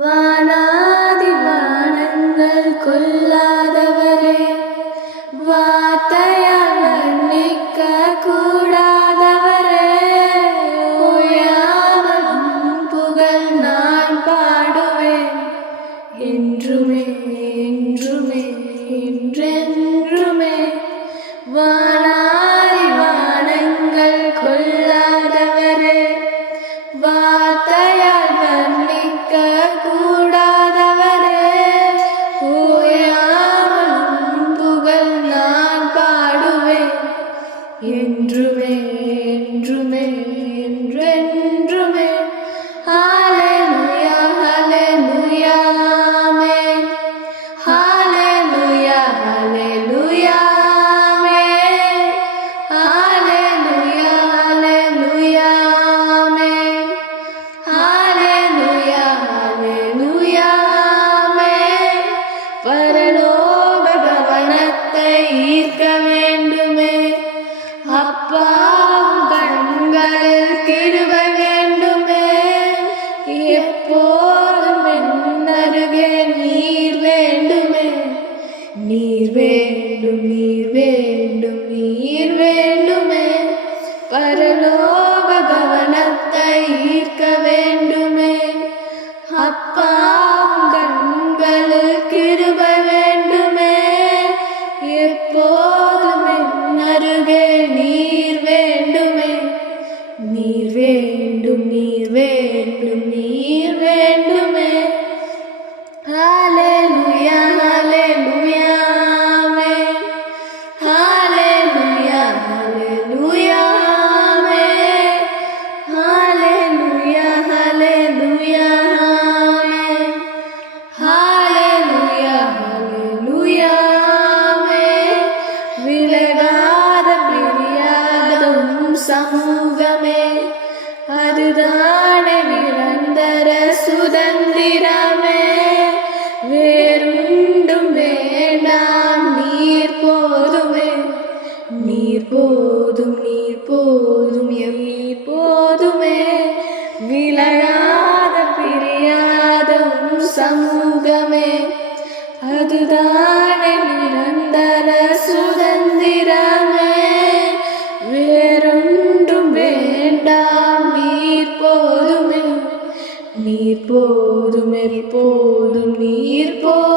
வானாதி வானங்கள் கொள்ளாதவரே, வார்த்தையால் வர்ணிக்க கூடாதவரே, ஓயாமல் புகழ் நான் பாடுவேன் என்றுமே என்றுமே என்றென்றுமே. வானாதி வானங்கள் கொள்ளாதவரே, வார்த்தையால் வர்ணிக்க கூடாதவரே, ஓயாமல் புகழ் நான் பாடுவேன் என்றுமே என்றுமே என்றென்றுமே. ஹல்லேலூயா ஹல்லேலூயா ஆமென். ஹல்லேலூயா ஹல்லேலூயா ஆமென். ஹல்லேலூயா ஹல்லேலூயா ஆமென். ஹல்லேலூயா ஹல்லேலூயா ஆமென். பரலோக கவனத்தை ஈர்க்க வேண்டுமே, அப்பாவும் கண்களில் கிருபை வேண்டுமே. எப்போதும் என்னருகே நீர் வேண்டுமே, நீர் வேண்டும் நீர் வேண்டும் நீர் வேண்டுமே. பரலோக கவனத்தை ஈர்க்க வேண்டுமே, அப்பாவும் கண்களில் கிருபை வேண்டுமே. எப்போதும் என்னருகே நீர் வேண்டுமே, நீர் வேண்டும் நீர் வேண்டும் நீர் வேண்டுமே. ஹல்லேலூயா ஹல்லேலூயா ஆமென். ஹல்லேலூயா ஹல்லேலூயா ஆமென். ஹல்லேலூயா ஹல்லேலூயா ஆமென். ஹல்லேலூயா ஹல்லேலூயா ஆமென். விலகாத பிரியாத உம் சமூகமே, அதுதானே நிரந்தர சுதந்திரமே. வேறுண்டும் வேண்டாம் நீர் போதுமே, நீர் போதும் நீர் போதும் நீர் போதுமே. விலகாத பிரியாத உம் சமூகமே, அதுதானே நிரந்தர சுதந்திரமே. வேறொன்றும் வேண்டாம் நீர் போதுமே, நீர் போதும் எப்போதும் நீர் போதும்.